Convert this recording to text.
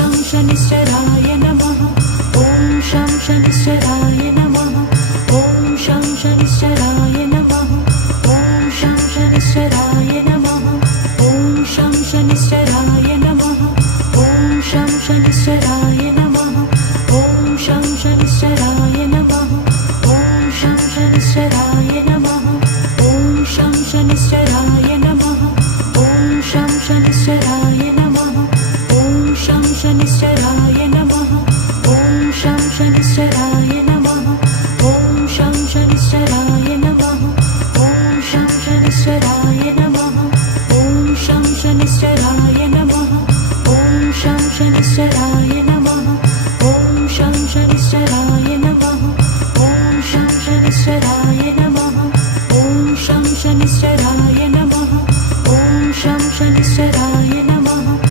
शं शनिश्चराय नमः। ॐ शं शनिश्चराय नमः। ॐ शं शनिश्चराय नमः। ॐ शं शनिश्चराय नमः। ॐ शं शनिश्चराय नमः। ॐ शं शनिश्चराय नमः। ॐ शं शनिश्चराय नमः। ॐ शं शनिश्चराय नमः। ॐ शं शनिश्चराय नमः। ॐ शं शनिश्चराय नमः। ॐ शं शनिश्चराय नमः। ॐ शं शनिश्चराय